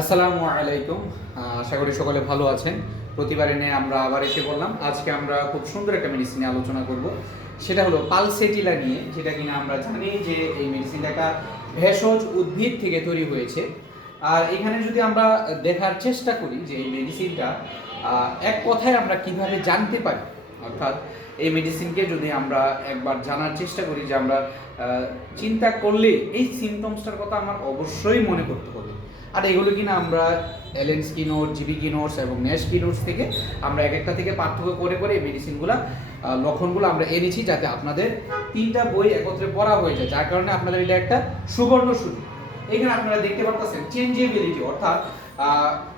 আসসালামু আলাইকুম। আশা করি সকলে ভালো আছেন। প্রতিবারে নিয়ে আমরা আবার এসে বললাম আজকে আমরা খুব সুন্দর একটা মেডিসিন নিয়ে আলোচনা করব। সেটা হলো পালসেটিলা নিয়ে, যেটা কিনা আমরা জানি যে এই মেডিসিনটা ভেষজ উদ্ভিদ থেকে তৈরি হয়েছে। আর এখানে যদি আমরা দেখার চেষ্টা করি যে এই মেডিসিনটা এক কথায় আমরা কীভাবে জানতে পারি, অর্থাৎ এই মেডিসিনকে যদি আমরা একবার জানার চেষ্টা করি যে আমরা চিন্তা করলে এই সিমটমসটার কথা আমার অবশ্যই মনে করতে হবে। আর এগুলো কিনা আমরা এলএন স্কিনোর জিবি কিনোর্স এবং ন্যাশ কিনোর্স থেকে আমরা এক একটা থেকে পার্থক্য করে করে এই মেডিসিনগুলো লক্ষণগুলো আমরা এনেছি যাতে আপনাদের তিনটা বই একত্রে পড়া হয়ে যায়। যার কারণে আপনাদের এটা একটা সুবর্ণ সুযোগ। এখানে আপনারা দেখতে পাচ্ছেন চেঞ্জেবিলিটি অর্থাৎ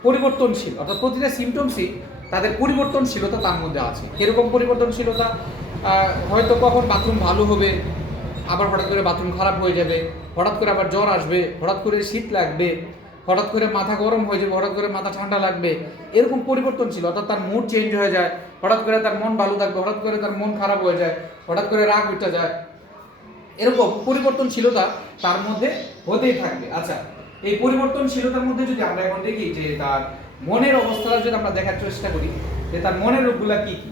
পরিবর্তনশীল, অর্থাৎ প্রতিটা সিমটমসই তাদের পরিবর্তনশীলতা তার মধ্যে আছে। কীরকম পরিবর্তনশীলতা? হয়তো কখন বাথরুম ভালো হবে, আবার হঠাৎ করে বাথরুম খারাপ হয়ে যাবে, হঠাৎ করে আবার জ্বর আসবে, হঠাৎ করে শীত লাগবে হঠাৎ করে মাথা গরম হয়ে যাবে, হঠাৎ করে মাথা ঠান্ডা লাগবে, এরকম পরিবর্তনশীল অর্থাৎ তার মুড চেঞ্জ হয়ে যায়, হঠাৎ করে তার মন ভালো থাকবে, হঠাৎ করে তার মন খারাপ হয়ে যায়, হঠাৎ করে রাগ উঠে যায়। এরকম পরিবর্তনশীলতা তার মধ্যে হতেই থাকবে। আচ্ছা এই পরিবর্তনশীলতার মধ্যে যদি আমরা এখন দেখি যে তার মনের অবস্থাটা যদি আমরা দেখার চেষ্টা করি, যে তার মনের রোগগুলা কি কি?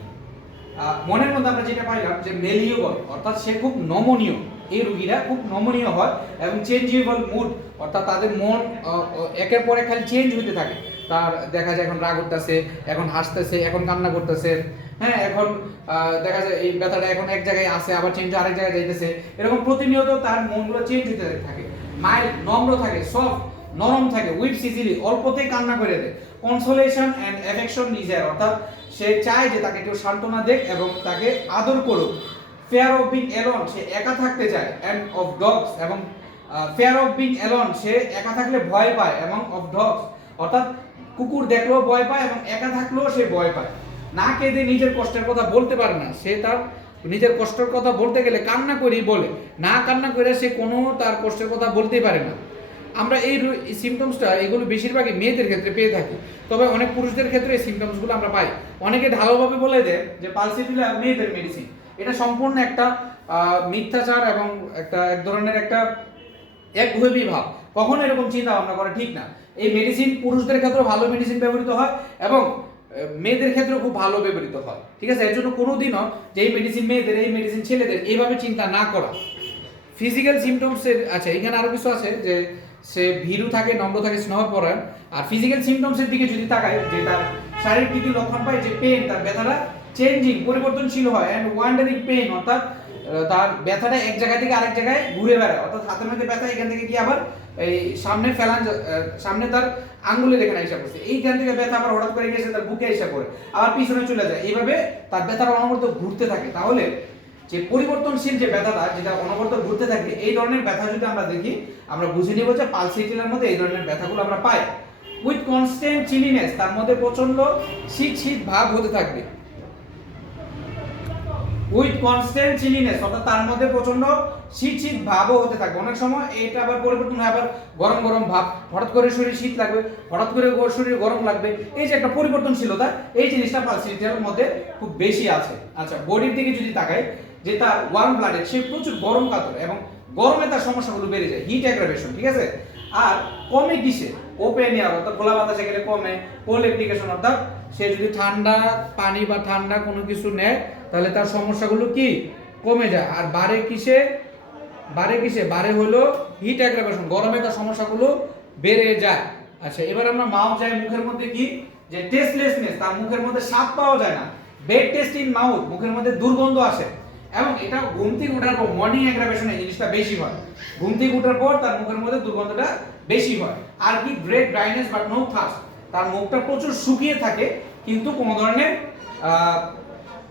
মনের মধ্যে আমরা যেটা পাইলাম যে মেলিওবল অর্থাৎ সে খুব নমনীয়। এই রুগীরা খুব নমনীয় হয় এবং চেঞ্জেবল মুড অর্থাৎ তাদের মন একের পর খালি চেঞ্জ হতে থাকে। তার দেখা যায় এখন রাগ উঠতেছে, এখন হাসতেছে, এখন কান্না করতেছে হ্যাঁ এখন দেখা যায় এই ব্যথাটা এখন এক জায়গায় আসে আবার চেঞ্জ আরেক জায়গায় যাইতেছে। এরকম প্রতিনিয়ত তার মনগুলো চেঞ্জ হতে থাকে। মাইল্ড নম্র থাকে সফট নরম থাকে উইপস ইজিলি অল্পতেই কান্না করে দেয়। কনসোলেশন অ্যান্ড অ্যাফেকশন নিজের অর্থাৎ সে চায় যে তাকে কেউ সান্ত্বনা দেখ এবং তাকে আদর করুক। ফেয়ার অফ বিং এলন সে একা থাকতে চায় অ্যান্ড অফ ডগস এবং ফেয়ার অফ বিং এলন সে একা থাকলে ভয় পায়, এবং অফ ডগস অর্থাৎ কুকুর দেখলেও ভয় পায়, এবং একা থাকলেও সে ভয় পায়। না কেঁদে নিজের কষ্টের কথা বলতে পারে না, সে তার নিজের কষ্টের কথা বলতে গেলে কান্না করেই বলে। না কান্না করে সে কোনো তার কষ্টের কথা বলতেই পারে না। আমরা এই সিমটমসটা এগুলো বেশিরভাগই মেয়েদের ক্ষেত্রে পেয়ে থাকি। তবে অনেক পুরুষদের ক্ষেত্রে এই সিমটমসগুলো আমরা পাই। অনেকে ঢালাওভাবে বলে দেয় যে পালসিফিলা মেয়েদের মেডিসিন এটা সম্পূর্ণ একটা মিথ্যাচার এবং একটা এক ধরনের একটা একঘেয়েমি ভাব। কখনো এরকম চিন্তা ভাবনা করা ঠিক না। এই মেডিসিন পুরুষদের ক্ষেত্রেও ভালো মেডিসিন ব্যবহৃত হয় এবং মেয়েদের ক্ষেত্রেও খুব ভালো ব্যবহৃত হয়। ঠিক আছে? এর জন্য কোনোদিনও যে এই মেডিসিন মেয়েদের, এই মেডিসিন ছেলেদের এইভাবে চিন্তা না করা। ফিজিক্যাল সিমটমসের আচ্ছা এখানে আরও কিছু আছে যে সে ভীরু থাকে, নম্র থাকে, স্নেহ স্নেহপরায়ণ আর ফিজিক্যাল সিমটমসের দিকে যদি তাকায়, যে তার শারীরিক কিছু লক্ষণ পায়, যে পেন তার ব্যথাটা চেঞ্জিং পরিবর্তনশীল হয় অ্যান্ড ওয়ান্ডারিং পেন অর্থাৎ তার ব্যথাটা এক জায়গা থেকে আরেক জায়গায় ঘুরে বেড়ায়। অর্থাৎ হাতের মধ্যে ব্যথা, এখান থেকে কি আবার এই সামনে ফেলান সামনে তার আঙ্গুলের এখানে এসে পড়ছে। এইখান থেকে ব্যথা আবার হঠাৎ করে গেছে তার বুকে এসে করে আবার পিছনে চলে যায়। এইভাবে তার ব্যথাটা অনবরত ঘুরতে থাকে। তাহলে যে পরিবর্তনশীল যে ব্যথাটা যেটা অনবরত ঘুরতে থাকে, এই ধরনের ব্যথা যদি আমরা দেখি, আমরা বুঝে নিব যে পালসিটিলার মধ্যে এই ধরনের ব্যথাগুলো আমরা পাই। উইথ কনস্ট্যান্ট চিলিনেস তার মধ্যে প্রচণ্ড শীত শীত ভাব হতে থাকবে। উইথ কনস্ট্যান্ট চিলিনেস অর্থাৎ তার মধ্যে প্রচণ্ড শীত শীত ভাবও হতে থাকবে। অনেক সময় এটা আবার পরিবর্তন হয়, আবার গরম গরম ভাব। হঠাৎ করে শরীর শীত লাগবে, হঠাৎ করে শরীর গরম লাগবে। এই যে একটা পরিবর্তনশীলতা, এই জিনিসটা পালসিটিয়ার মধ্যে খুব বেশি আছে। আচ্ছা বডির দিকে যদি তাকাই যে তার ওয়ার্ম ব্লাডের সে প্রচুর গরম কাতর এবং গরমে তার সমস্যাগুলো বেড়ে যায় হিট অ্যাগ্রাভেশন ঠিক আছে? আর কমে কিসে? ওপেন এয়ার অর্থাৎ খোলা বাতাসে গেলে কমে কোল অ্যাপ্লিকেশন অর্থাৎ সে যদি ঠান্ডা পানি বা ঠান্ডা কোনো কিছু নেয়, তাহলে তার সমস্যাগুলো কি? কমে যায়। আর বারে কিসে? বারে কিসে? বারে হলো হিট অ্যাগ্রাভেশন গরমে তার সমস্যাগুলো বেড়ে যায়। আচ্ছা এবার আমরা মাউথ যাই মুখের মধ্যে কি? যে টেস্টলেসনেস তার মুখের মধ্যে স্বাদ পাওয়া যায় না। বেড টেস্ট ইন মাউথ, মুখের মধ্যে দুর্গন্ধ আসে। এবং এটা ঘুম থেকে ওঠার পর মর্নিং অ্যাগ্রাভেশন এই জিনিসটা বেশি হয়। ঘুম থেকে ওঠার পর তার মুখের মধ্যে দুর্গন্ধটা বেশি হয়। আর কি great dryness but no thirst তার মুখটা প্রচুর শুকিয়ে থাকে, কিন্তু কোনো ধরনের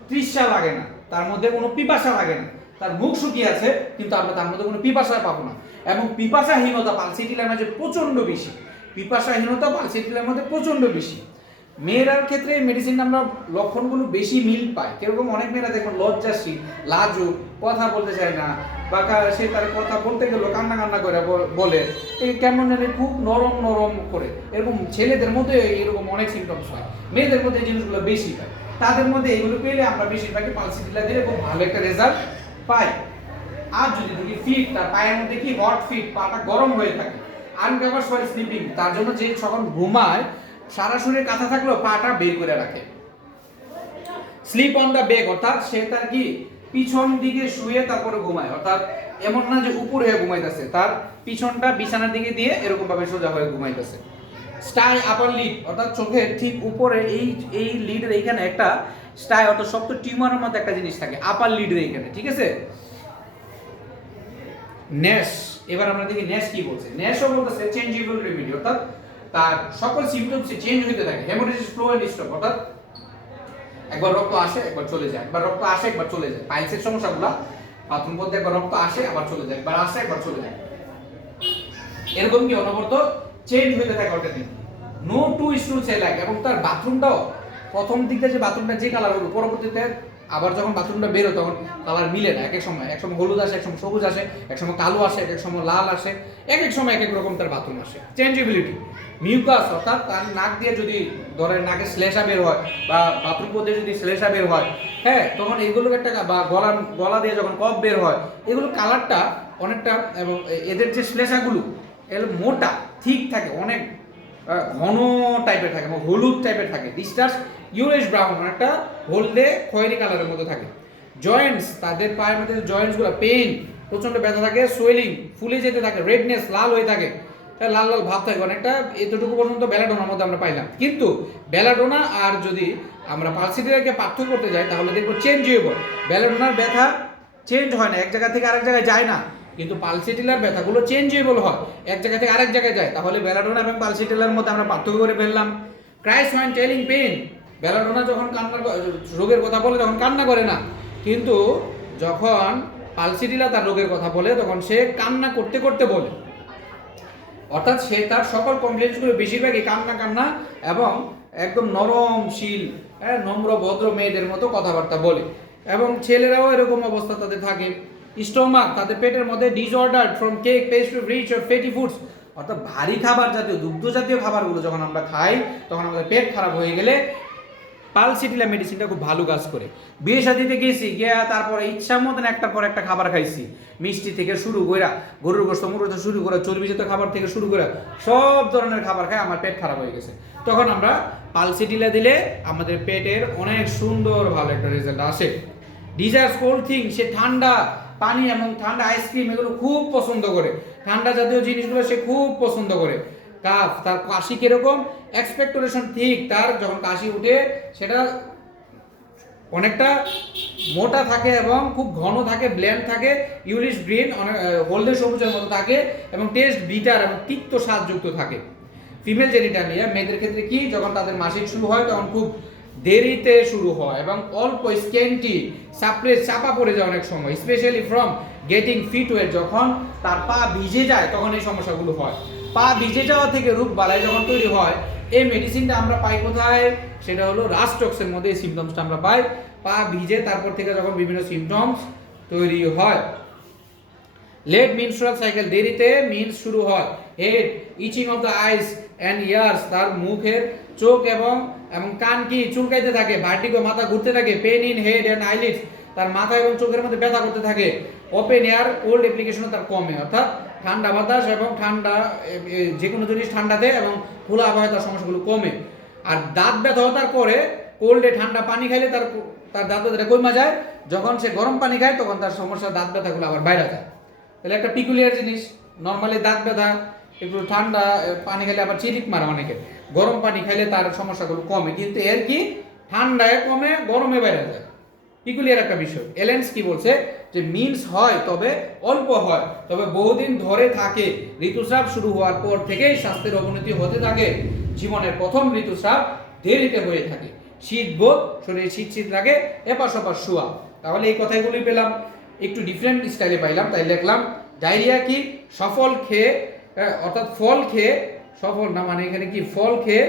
তৃষ্ণা লাগে না। তার মধ্যে কোনো পিপাসা লাগে না। তার মুখ শুকিয়ে আছে, কিন্তু আমরা তার মধ্যে কোনো পিপাসা পাবো না। এবং পিপাসাহীনতা পালসিটিলার মাঝে প্রচণ্ড বেশি। পিপাসাহীনতা পালসিটিলার মধ্যে প্রচণ্ড বেশি। মেয়েরার ক্ষেত্রে মেডিসিন আমরা লক্ষণগুলো বেশি মিল পাই কীরকম অনেক মেয়েরা দেখুন লজ্জাশীল, লাজুক, কথা বলতে চায় না, বা সে তার কথা বলতে গেল, কান্না কান্না করে বলে এই কেমন জানি খুব নরম নরম করে। এরকম ছেলেদের মধ্যে এরকম অনেক সিমটমস হয়। মেয়েদের মধ্যে জিনিসগুলো বেশি পায় তাদের মধ্যে এগুলো পেলে আমরা বেশিরভাগই পালসিটিলা দিলে খুব ভালো একটা রেজাল্ট পাই। আর যদি দেখি ফিট তার পায়ের মধ্যে কি হট ফিট পাটা গরম হয়ে থাকে আনকভার্স ফর স্লিপিং তার জন্য যে যখন ঘুমায় সারা শরীরে কাঁথা থাকলেও পাটা বের করে রাখে। স্লিপ অন দ্য বেক অর্থাৎ সে তার কি? পিছন দিকে শুয়ে তারপরে ঘুমায়। অর্থাৎ এমন না যে উপরে হয়ে ঘুমাইতেছে, তার পিছনটা বিছানার দিকে দিয়ে এরকম ভাবে সোজা হয়ে ঘুমাইতেছে। স্টাই আপার লিড অর্থাৎ চোখের ঠিক উপরে এই এই লিডের এইখানে একটা স্টাই অর্থাৎ শক্ত টিউমারের মতো একটা জিনিস থাকে আপার লিডের এইখানে, ঠিক আছে? ন্যাশ এবার আমরা দেখি ন্যাশ কি বলছে? ন্যাশও বলতেছে চেঞ্জেবল রেমিডি অর্থাৎ তার সকল সিমটমস চেঞ্জ হতে থাকে। হেমোরেজিস ফ্লো এন্ড স্টপ অর্থাৎ একবার রক্ত আসে, একবার চলে যায়। একবার রক্ত আসে, একবার চলে যায়। পাইলসের সমস্যাগুলো বাথরুম পথে একবার রক্ত আসে, আবার চলে যায়। একবার আসে, একবার চলে যায়। এরকম কি অনবরত চেঞ্জ হতে থাকে দিন নো টু ইস টু সেলাক এবং তার বাথরুমটাও প্রথম দিকটা যে বাথরুমটা যে কালার হলো, পরবর্তীতে আবার যখন বাথরুমটা বেরো তখন কালার মিলে না এক এক সময় এক সময় হলুদ আসে, এক সময় সবুজ আসে, এক সময় কালো আসে, এক এক সময় লাল আসে এক এক সময় এক এক রকম তার বাথরুম আসে। চেঞ্জেবিলিটি মিউকাস অর্থাৎ তার নাক দিয়ে যদি ধরেন নাকে শ্লেষা বের হয় বা বাথরুম পথে যদি শ্লেষা বের হয় হ্যাঁ তখন এগুলোর একটা বা গলা গলা দিয়ে যখন কফ বের হয়, এগুলো কালারটা অনেকটা এবং এদের যে শ্লেষাগুলো এগুলো মোটা, ঠিক থাকে, অনেক ঘন টাইপের থাকে হলুদ টাইপের থাকে। ডিস্টার্স ইউরেশ ব্রাউন, অনেকটা হলদে, খয়েরি কালারের মতো থাকে। জয়েন্টস তাদের পায়ের মধ্যে জয়েন্টসগুলো পেইন প্রচণ্ড ব্যথা থাকে সোয়েলিং ফুলে যেতে থাকে রেডনেস লাল হয়ে থাকে লাল লাল ভাব থাকে। অনেকটা এতটুকু পর্যন্ত বেলাডোনার মধ্যে আমরা পাইলাম। কিন্তু বেলাডোনা আর যদি আমরা পালসিটিকে পার্থক্য করতে যাই, তাহলে দেখব চেঞ্জ হইব বেলাডোনার ব্যথা চেঞ্জ হয় না, এক জায়গা থেকে আরেক জায়গায় যায় না। কিন্তু পালসিটিলার ব্যথাগুলো চেঞ্জেবল হয় এক জায়গা থেকে আরেক জায়গায় যায়। তাহলে বেলাডোনা এবং পালসিটিলার মধ্যে আমরা পার্থক্য করে ফেললাম। ক্রাইস হয় টেলিং পেন বেলাডোনা যখন কান্না রোগের কথা বলে তখন কান্না করে না। কিন্তু যখন পালসিটিলা তার রোগের কথা বলে, তখন সে কান্না করতে করতে বলে। অর্থাৎ সে তার সকল কমপ্লেন্সগুলো বেশিরভাগই কান্না কান্না এবং একদম নরম, শীল হ্যাঁ নম্র, ভদ্র মেয়েদের মতো কথাবার্তা বলে। এবং ছেলেরাও এরকম অবস্থা তাদের থাকে। স্টোমাক, তাদের পেটের মধ্যে disorder from cake pastry rich or fatty foods অর্থাৎ ভারী খাবার জাতীয়, দুগ্ধ জাতীয় খাবারগুলো যখন আমরা খাই, তখন আমাদের পেট খারাপ হয়ে গেলে পালসিটিলা মেডিসিনটা খুব ভালো কাজ করে। বিয়ে শাদিতে গেছি, গিয়া তারপরে ইচ্ছা মতন একটার পর একটা খাবার খাইছি। মিষ্টি থেকে শুরু করে গরুর গোস্ত থেকে শুরু করে চর্বি জাতীয় খাবার থেকে শুরু করে সব ধরনের খাবার খাই, আমার পেট খারাপ হয়ে গেছে। তখন আমরা পালসিটিলা দিলে আমাদের পেটের অনেক সুন্দর ভালো একটা রেজাল্ট আসে। ডিজার্স কোল্ড থিং সে ঠান্ডা পানি এবং ঠান্ডা আইসক্রিম এগুলো খুব পছন্দ করে। ঠান্ডা জাতীয় জিনিসগুলো সে খুব পছন্দ করে। কাফ, তার কাশি কীরকম? এক্সপেক্টোরেশন ঠিক, তার যখন কাশি উঠে, সেটা অনেকটা মোটা থাকে এবং খুব ঘন থাকে ব্ল্যান্ড থাকে ইউলিশ গ্রিন অনেক হলদে সবুজের মতো থাকে এবং টেস্ট বিটার এবং তিক্ত স্বাদযুক্ত থাকে। ফিমেল জেনিটালিয়া মেয়েদের ক্ষেত্রে কি? যখন তাদের মাসিক শুরু হয়, তখন খুব দেরিতে শুরু হয় এবং অল্প স্কেন্টি সাপ্রেস চাপা পড়ে যায় অনেক সময় specially from getting feet wet যখন তার পা ভিজে যায়, তখন এই সমস্যাগুলো হয়। পা ভিজে যাওয়া থেকে রূপ বালাই যখন তৈরি হয়, এই মেডিসিনটা আমরা পাই কোথায়? সেটা হলো রাস্টক্সের মধ্যে এই সিমটমসটা আমরা পাই। পা ভিজে তারপর থেকে যখন বিভিন্ন সিমটমস তৈরি হয়। লেট মিনস্ট্রাল সাইকেল দেরিতে মিন্স শুরু হয়। Head itching of the eyes and ears তার মুখের চোখ এবং এবং কান কি চুলকাইতে থাকে ভার্টিগো মাথা ঘুরতে থাকে pain in head and eyelids তার মাথা এবং চোখের মধ্যে ব্যথা করতে থাকে। ওপেন এয়ার কোল্ড অ্যাপ্লিকেশনও তার কমে, অর্থাৎ ঠান্ডা বাতাস এবং ঠান্ডা যে কোনো জিনিস ঠান্ডাতে এবং খোলা আবহাওয়ায় তার সমস্যাগুলো কমে। আর দাঁত ব্যথা হওয়ার পরে কোল্ডে ঠান্ডা পানি খাইলে তার তার দাঁত ব্যথাটা কমা যায়। যখন সে গরম পানি খায়, তখন তার সমস্যা দাঁত ব্যথাগুলো আবার বাইরে যায়। তাহলে একটা পিকুলিয়ার জিনিস নর্মালি দাঁত ব্যথা, একটু ঠান্ডা পানি খেলে আবার চিরিক মারে অনেকে। গরম পানি খাইলে তার সমস্যাগুলো কমে, কিন্তু এর কি? ঠান্ডায় কমে, গরমে বাইরে যায়। পিকুলিয়ার একটা বিষয়। এলেন্স কি বলছে? যে মিন্স হয়, তবে অল্প হয়। তবে বহুদিন ধরে থাকে। ঋতুস্রাব শুরু হওয়ার পর থেকেই স্বাস্থ্যের অবনতি হতে থাকে। জীবনের প্রথম ঋতুস্রাব দেরিতে হয়ে থাকে। শীত বোধ শরীরে শীত শীত লাগে, এপাশ ওপাশ শোয়া। তাহলে এই কথাগুলি পেলাম। একটু ডিফারেন্ট স্টাইলে পাইলাম, তাই লিখলাম, ডায়রিয়া কি সফল খেয়ে অর্থাৎ ফল খেয়ে, সফল না মানে এখানে কি, ফল খেয়ে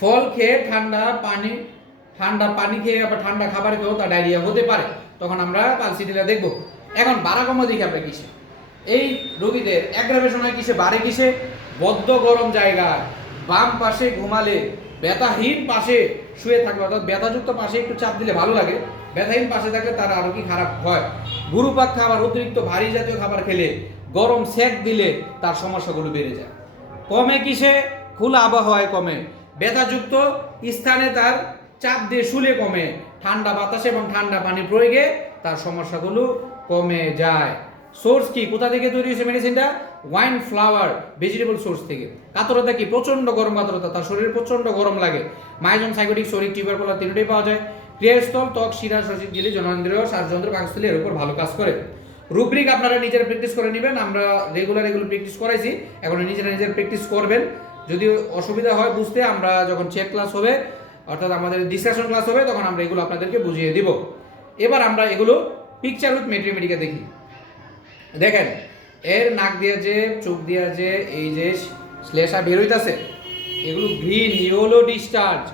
ফল খেয়ে ঠান্ডা পানি ঠান্ডা পানি খেয়ে আবার ঠান্ডা খাবার খেয়েও তার ডায়রিয়া হতে পারে। তখন আমরা পালসিটিলা দেখব। এখন বারাকম্য দেখি আমরা কিসে? এই রোগীদের অ্যাগ্রাভেশন হয় কিসে? বাড়ে কিসে? বদ্ধ গরম জায়গায়। বাম পাশে ঘুমালে ব্যথাহীন পাশে শুয়ে থাকবে অর্থাৎ ব্যথাযুক্ত পাশে একটু চাপ দিলে ভালো লাগে, ব্যথাহীন পাশে থাকলে তার আরও কি খারাপ হয়? গুরুপাক খাবার, অতিরিক্ত ভারী জাতীয় খাবার খেলে, গরম সেক দিলে তার সমস্যাগুলো বেড়ে যায়। কমে কিসে? খোলা আবহাওয়ায় কমে। ব্যথাযুক্ত স্থানে তার চাপ দিয়ে শুলে কমে। ঠান্ডা বাতাসে এবং ঠান্ডা পানি প্রয়োগে তার সমস্যাগুলো কমে যায়। সোর্স কি? কোথা থেকে তৈরি হয়েছে মেডিসিনটা ওয়াইন ফ্লাওয়ার ভেজিটেবল সোর্স থেকে। কাতরতা কি? প্রচণ্ড গরম কাতরতা। তার শরীরে প্রচণ্ড গরম লাগে। মাইজন সাইকোটিক শরীর টিউবার কলা তিনটেই পাওয়া যায়। ক্রিয়াস্থল ত্বক, শিরা সচিব গিলি জনন্দ্রীয় শ্বাসযন্ত্র পাকস্থলী এর উপর ভালো কাজ করে। রুব্রিক আপনারা নিজেরা প্র্যাকটিস করে নেবেন। আমরা রেগুলার এগুলো প্র্যাকটিস করাইছি। এখন নিজেরা নিজের প্র্যাকটিস করবেন। যদি অসুবিধা হয় বুঝতে আমরা যখন চেক ক্লাস হবে অর্থাৎ আমাদের ডিসকাশন ক্লাস হবে, তখন আমরা এগুলো আপনাদেরকে বুঝিয়ে দিব। এবার আমরা এগুলো পিকচার উইথ মেট্রিমেটিকা দেখি। দেখেন, এর নাক দিয়ে যে, চোখ দিয়ে যে, এই যে শ্লেষা বের হইতাছে, এগুলো গ্রিন ইয়েলো ডিসচার্জ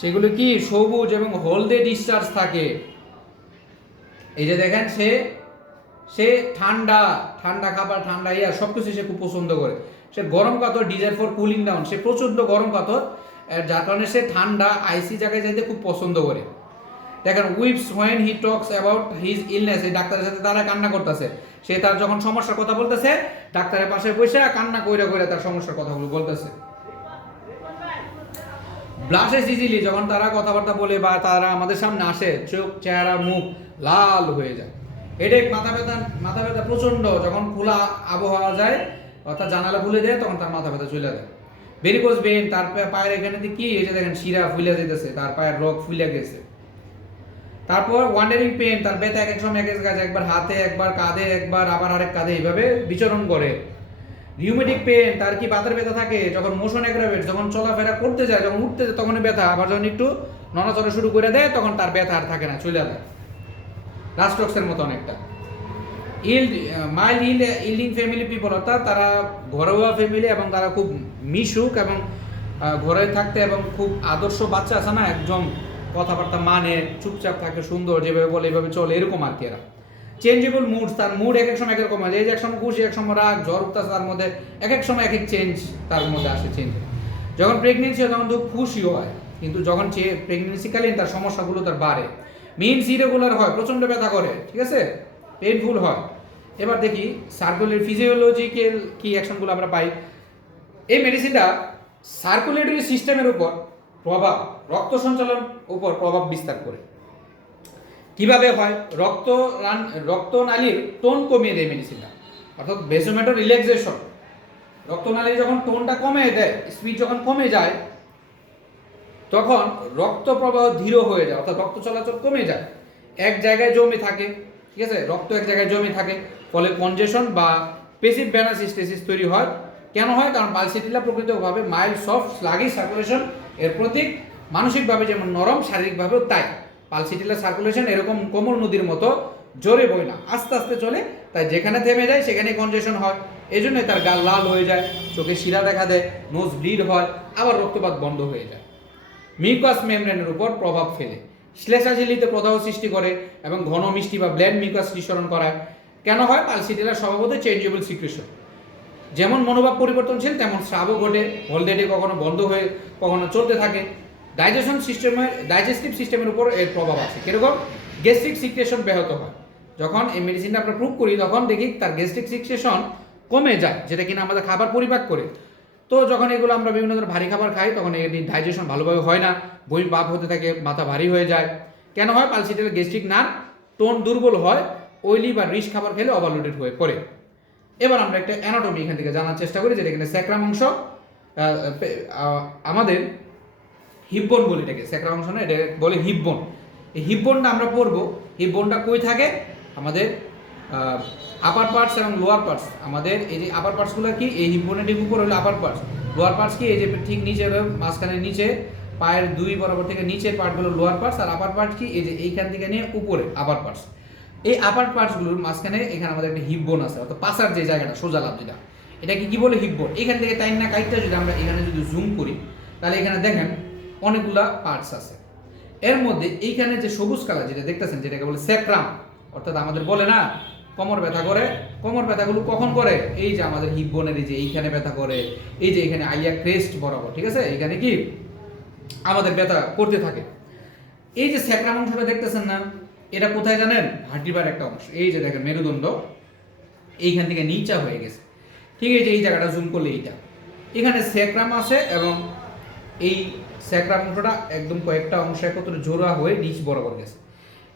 সেগুলো কি? সবুজ এবং হলদে ডিসচার্জ থাকে। এই যে দেখেন, সে সে ঠান্ডা ঠান্ডা খাবার, ঠান্ডা ইয়া সব কিছু সে খুব পছন্দ করে। সে গরম কাতর ডিজায়ার ফর কুলিং ডাউন সে প্রচণ্ড গরম কাতর যার কারণে সে ঠান্ডা আইসি জায়গায় যাইতে খুব পছন্দ করে। দেখেন weeps when he talks about his illness এই ডাক্তারের সাথে তারা কান্না করতেছে। সে তার যখন সমস্যার কথা বলতেছে, ডাক্তারের পাশে বসে কান্না কইরা কইরা তার সমস্যার কথাগুলো বলতেছে। ব্লাশেস ইজিলি যখন তারা কথাবার্তা বলে বা তারা আমাদের সামনে আসে, চোখ, চেহারা, মুখ লাল হয়ে যায়। হেডেক, মাথা ব্যথা মাথা ব্যথা প্রচণ্ড যখন খোলা আবহাওয়া যায়, অর্থাৎ জানালা খুলে দেয়, তখন তার মাথা ব্যথা চলে যায়। ভেরিকোজ বেন তার পায়ের এখানে কি? যে দেখেন, শিরা ফুলে যেতেছে তার পায়ের রক ফুলে গেছে। তারপর ওয়ান্ডারিং পেন তার ব্যথা এক এক সময়, এক এক একবার হাতে, একবার কাঁধে, একবার আবার আরেক কাঁধে, এইভাবে বিচরণ করে। রিউমেটিক পেন তার কি বাতের ব্যথা থাকে? যখন মোশন অ্যাগ্রাভেট যখন চলাফেরা করতে যায়, যখন উঠতে যায়, তখনই ব্যথা। আবার যখন একটু নড়াচড়া শুরু করে দেয়, তখন তার ব্যথা আর থাকে না, চলে যায়। রাস্টক্সের মতো অনেকটা। Yield mild yield yielding family people অর্থাৎ তারা ঘরোয়া ফ্যামিলি এবং তারা খুব মিশুক এবং ঘরে থাকতে এবং খুব আদর্শ বাচ্চা আছে না একদম কথাবার্তা মানে চুপচাপ থাকে, সুন্দর, যেভাবে বলে এইভাবে চলে, এরকম আর কি এরা। চেঞ্জেবল মুড তার মুড এক এক সময় এক রকম হয় এই যে এক সময় খুশি, এক সময় রাগ ঝড় উঠতেছে তার মধ্যে, এক এক সময় এক এক চেঞ্জ তার মধ্যে আসে চেঞ্জ যখন প্রেগনেন্সি হয়, তখন তো খুশি হয়, কিন্তু যখন প্রেগনেন্সিকালীন তার সমস্যাগুলো তার বাড়ে। মিনস ইরেগুলার হয়, প্রচণ্ড ব্যথা করে, ঠিক আছে? পেইনফুল হয়। এবার দেখি সার্কুলের ফিজিওলজিক্যাল কি অ্যাকশনগুলো আমরা পাই। এই মেডিসিনটা সার্কুলেটরি সিস্টেমের উপর প্রভাব, রক্ত সঞ্চালন উপর প্রভাব বিস্তার করে। কীভাবে হয়? রক্ত রান রক্তনালীর টোন কমিয়ে দেয় মেডিসিনটা অর্থাৎ বেসোমেটো রিল্যাক্সেশন রক্তনালীর যখন টোনটা কমে দেয় স্পিড যখন কমে যায়, তখন রক্ত প্রবাহ ধীর হয়ে যায়, অর্থাৎ রক্ত চলাচল কমে যায়। এক জায়গায় জমে থাকে, ঠিক আছে? রক্ত এক জায়গায় জমে থাকে। ফলে কনজেশন বা পেসিভ ভ্যানাসিস্টেসিস তৈরি হয়। কেন হয়? কারণ পালসিটিলা প্রকৃতভাবে মাইল্ড সফট স্লাগি সার্কুলেশন এর প্রতীক। মানসিকভাবে যেমন নরম, শারীরিকভাবেও তাই। পালসিটিলা সার্কুলেশন এরকম কোমল নদীর মতো জোরে বই না। আস্তে আস্তে চলে, তাই যেখানে থেমে যায় সেখানে কনজেশন হয়। এই জন্যই তার গাল লাল হয়ে যায়, চোখে শিরা দেখা দেয় নোজ ব্লিড হয়, আবার রক্তপাত বন্ধ হয়ে যায়। মিউকাস মেমব্রেনের উপর প্রভাব ফেলে। শ্লেষাঝিলিতে প্রদাহ সৃষ্টি করে এবং ঘন মিষ্টি বা ব্ল্যান্ড মিউকাস নিঃসরণ করায়। কেন হয়? পালসিটিলা স্বভাবতই চেঞ্জেবল সিক্রেশন যেমন মনোভাব পরিবর্তনশীল, তেমন স্রাবও ঘটে। হলদেটে কখনো বন্ধ হয়ে, কখনো চলতে থাকে। ডাইজেশন সিস্টেমের ডাইজেস্টিভ সিস্টেমের উপর এর প্রভাব আছে। কীরকম? গ্যাস্ট্রিক সিক্রেশন ব্যাহত হয়। যখন এই মেডিসিনটা আমরা প্রুভ করি, তখন দেখি তার গ্যাস্ট্রিক সিক্রেশন কমে যায়, যেটা কিনা আমাদের খাবার পরিপাক করে। তো যখন এগুলো আমরা বিভিন্ন ধরনের ভারী খাবার খাই, তখন এর ডাইজেশন ভালোভাবে হয় না। বই বাপ হতে থাকে, মাথা ভারী হয়ে যায়। কেন হয়? পালসিটের গ্যাস্ট্রিক নার টোন দুর্বল হয়। অয়েলি বা রিচ খাবার খেলে ওভারলোডেড হয়ে পড়ে। এবার আমরা একটা অ্যানাটমি এখান থেকে জানার চেষ্টা করি, যেটা এখানে স্যাক্রাম অংশ আমাদের হিপবোন বলি এটাকে। স্যাক্রাম অংশ না এটা বলে হিপবোন এই হিপবোনটা আমরা পড়ব। হিপবোনটা কই থাকে? আমাদের আপার পার্টস এবং লোয়ার পার্টস আমাদের এই যে আপার পার্টসগুলো কি? এই হিপবোনের ঠিক উপর হলো আপার পার্টস লোয়ার পার্টস কি? এই যে ঠিক নিচে মাঝখানে নিচে, পায়ের দুই বরাবর থেকে নিচের পার্টগুলো লোয়ার পার্টস আর আপার পার্ট কি? এই যে এইখান থেকে নিয়ে উপরে আপার পার্টস এই আপার পার্টসগুলোর মাঝখানে এখানে আমাদের একটা হিপ বোন আছে, অর্থাৎ পাশার যে জায়গাটা, সোজা লাভ যেটা, এটাকে কি বলে হিপ বোন এখান থেকে টাইম না কাইটটা যদি আমরা এখানে যদি জুম করি, তাহলে এখানে দেখেন অনেকগুলা পার্টস আছে। এর মধ্যে এইখানে যে সবুজ কালার যেটা দেখতেছেন, যেটাকে বলে স্যাক্রাম অর্থাৎ আমাদের বলে না, কোমর ব্যথা করে, কোমর ব্যথাগুলো কখন করে? এই যে আমাদের হিপ বোনের এই যে এইখানে ব্যথা করে, এই যে এখানে আইয়া ক্রেস্ট বরাবর, ঠিক আছে? এখানে কি? আমাদের ব্যথা করতে থাকে। এই যে স্যাক্রাম অংশটা দেখতেছেন না এটা কোথায় জানেন? হাড্ডিবার একটা অংশ। এই যে দেখেন, মেরুদণ্ড। এইখান থেকে নিচা হয়ে গেছে। ঠিক আছে এই জায়গাটা জুম করলে এইটা। এখানে স্যাক্রাম আছে এবং এই স্যাক্রাম অংশটা একদম কয়েকটা অংশ একত্রে জোড়া হয়ে নিচ বরাবর গেছে।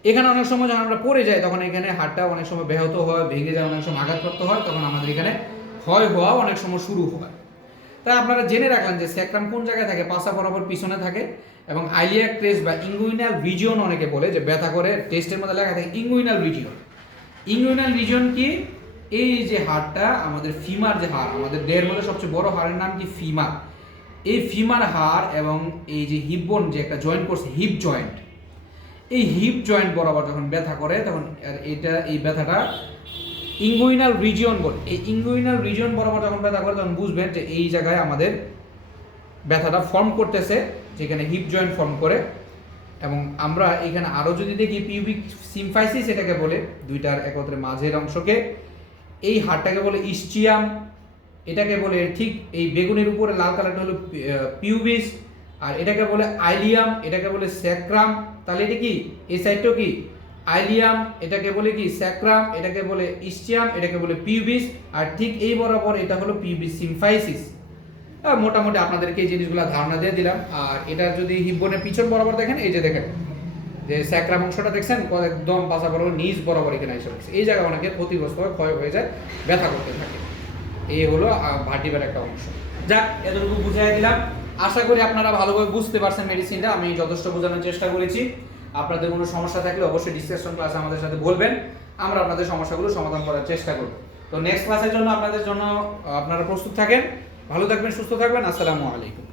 এখানে অনেক সময় যখন আমরা পড়ে যাই, তখন এখানে হাড়টা অনেক সময় ব্যাহত হয়, ভেঙে যায়, অনেক সময় আঘাতপ্রাপ্ত হয়, তখন আমাদের এখানে ক্ষয় হওয়া অনেক সময় শুরু হয়। তাই আপনারা জেনে রাখলেন যে স্যাক্রাম কোন জায়গায় থাকে? পাশা বরাবর পিছনে থাকে এবং আইলিয়াক টেস্ট বা ইঙ্গুইনাল রিজিয়ন অনেকে বলে যে ব্যথা করে, টেস্টের মধ্যে লেখা থাকে ইঙ্গুইনাল রিজিয়ন। ইঙ্গুইনাল রিজিয়ন কি? এই যে হাড়টা, আমাদের ফিমার যে হাড়, আমাদের দেহের মধ্যে সবচেয়ে বড় হাড়ের নাম কি? ফিমার। এই ফিমার হাড় এবং এই যে হিপ বোন যে একটা জয়েন্ট করছে হিপ জয়েন্ট এই হিপ জয়েন্ট বরাবর যখন ব্যথা করে, তখন এটা, এই ব্যথাটা ইঙ্গুইনাল রিজিয়ন বলে। এই ইঙ্গুইনাল রিজিয়ন বরাবর যখন ব্যথা করে, তখন বুঝবেন যে এই জায়গায় আমাদের ব্যথাটা ফর্ম করতেছে, যেখানে হিপ জয়েন্ট ফর্ম করে। এবং আমরা এখানে আরও যদি দেখি পিউবিক সিমফাইসিস এটাকে বলে, দুইটার একত্রে মাঝের অংশকে। এই হাড়টাকে বলে ইস্টিয়াম এটাকে বলে ঠিক এই বেগুনের উপরে লাল কালারটা হলো পিউবিস আর এটাকে বলে আইলিয়াম এটাকে বলে স্যাক্রাম তাহলে এটা কি? এই সাইডটাও কি? আইলিয়াম, এটাকে বলে কি? স্যাক্রাম, এটাকে বলে ইস্টিয়াম এটাকে বলে পিউবিস, আর ঠিক এই বরাবর এটা হলো পিউবিস সিমফাইসিস। মোটামুটি আপনাদেরকে এই জিনিসগুলো ধারণা দিয়ে দিলাম। আর এটা যদি হিব্বনের পিছন বরাবর দেখেন, এই যে দেখেন, যে স্যাক্রাম অংশটা দেখছেন, একদম পাশা বরাবর নিচ বরাবর এখানে এসে পড়ছে। এই জায়গায় অনেকের ক্ষতিগ্রস্ত হয়, ক্ষয় হয়ে যায়, ব্যথা করতে থাকে। এই হলো ভাটিবার একটা অংশ। যাক, এতটুকু বুঝাই দিলাম। আশা করি আপনারা ভালোভাবে বুঝতে পারছেন মেডিসিনটা আমি যথেষ্ট বোঝানোর চেষ্টা করেছি। আপনাদের কোনো সমস্যা থাকলে অবশ্যই ডিসকাশন ক্লাস আমাদের সাথে বলবেন। আমরা আপনাদের সমস্যাগুলো সমাধান করার চেষ্টা করব। তো নেক্সট ক্লাসের জন্য আপনাদের জন্য, আপনারা প্রস্তুত থাকেন। ভালো থাকবেন, সুস্থ থাকবেন। আসসালামু আলাইকুম।